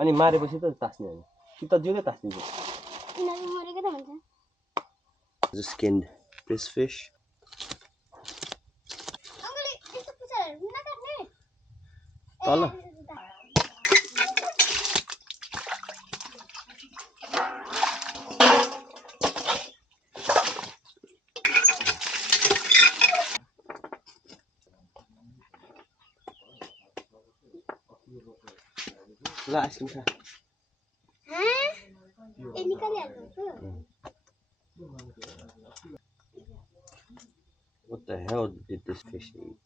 अनि मारेपछि त तास्ने होइन कि त जिउँदै तास्दिन्छ Just skinned this fish. Tala. La ice cream. What the hell did this fish eat?